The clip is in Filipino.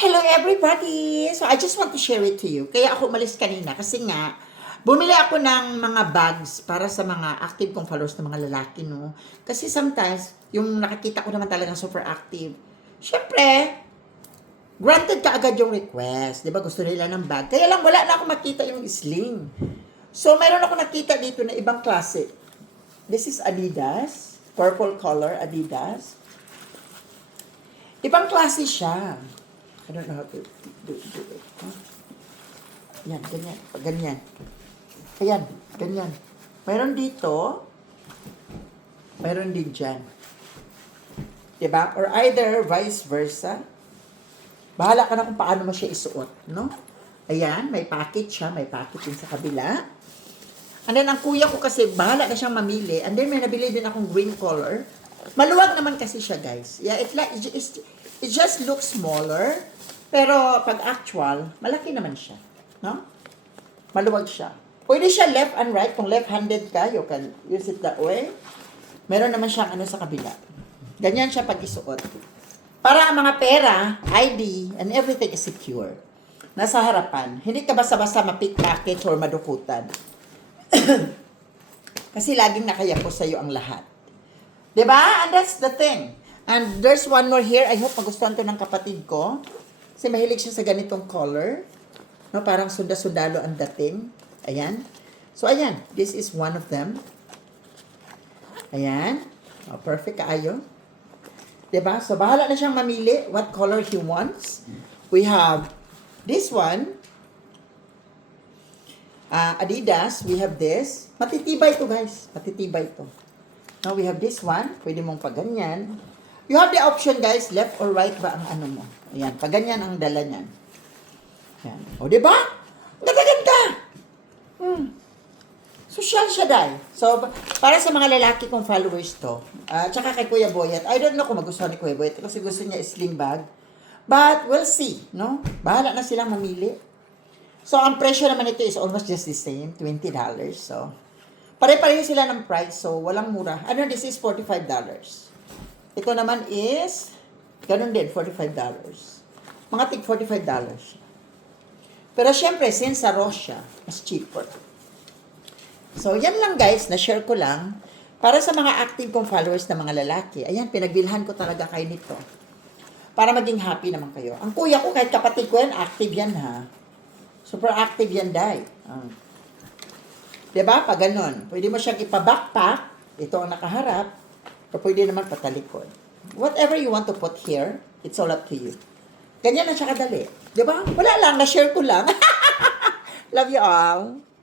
Hello everybody! So I just want to share it to you. Kaya ako umalis kanina kasi nga, bumili ako ng mga bags para sa mga active kong followers na mga lalaki, no? Kasi sometimes, yung nakikita ko naman talagang super active, syempre, granted ka agad yung request. Di ba? Gusto nila ng bag. Kaya lang wala na ako makita yung sling. So mayroon ako nakita dito na ibang klase. This is Adidas. Purple color Adidas. Ibang klase siya. I don't know how to do it. Huh? Yan, ganyan. Ganyan. Ayan, ganyan. Mayroon dito. Mayroon din dyan. Diba? Or either vice versa. Bahala ka na kung paano mo siya isuot. No? Ayan, may packet siya. May packet din sa kabila. And then, ang kuya ko kasi, bahala na siyang mamili. And then, may nabili din akong green color. Maluwag naman kasi siya, guys. Yeah, it just looks smaller. Pero pag actual, malaki naman siya. No? Maluwag siya. Pwede siya left and right. Kung left-handed ka, you can use it that way. Meron naman siyang ano sa kabila. Ganyan siya pag isuot. Para ang mga pera, ID, and everything is secure. Nasa harapan. Hindi ka basta-basta ma-pickpocket or madukutan. Kasi laging nakayapos sa'yo ang lahat. Diba? And that's the thing. And there's one more here. I hope magustuhan to ng kapatid ko. Kasi mahilig siya sa ganitong color. No, parang sunda-sundalo ang dating. Ayan. So, ayan. This is one of them. Ayan. Oh, perfect kaayo. Diba? So, bahala na siyang mamili what color he wants. We have this one. Adidas. We have this. Matitibay to, guys. Matitibay to. Now, we have this one. Pwede mong paganyan. You have the option, guys, left or right ba ang ano mo. Ayan, pag ganyan ang dala niyan. Ayan. O, diba? Ganda-ganda! Social siya, dahil. So, para sa mga lalaki kong followers to, tsaka kay Kuya Boyet, I don't know kung magustuhan ni Kuya Boyet kasi gusto niya sling bag. But, we'll see, no? Bahala na silang mamili. So, ang presyo naman ito is almost just the same, $20. So, pare-pareho sila ng price, so walang mura. Ano, this is $45. Ito naman is, ganun din, $45. Mga tig $45. Pero syempre, since sa Ross siya, mas cheaper. So, yan lang guys, na-share ko lang. Para sa mga active kong followers na mga lalaki, ayan, pinagbilhan ko talaga kayo nito. Para maging happy naman kayo. Ang kuya ko, kahit kapatid ko yan, active yan ha. Super active yan, day. Diba? Pag ganun. Pwede mo siyang ipa-backpack. Ito ang nakaharap. O pwede naman patalikod. Whatever you want to put here, it's all up to you. Ganyan na siya kadali. Diba? Wala lang, na-share ko lang. Love you all.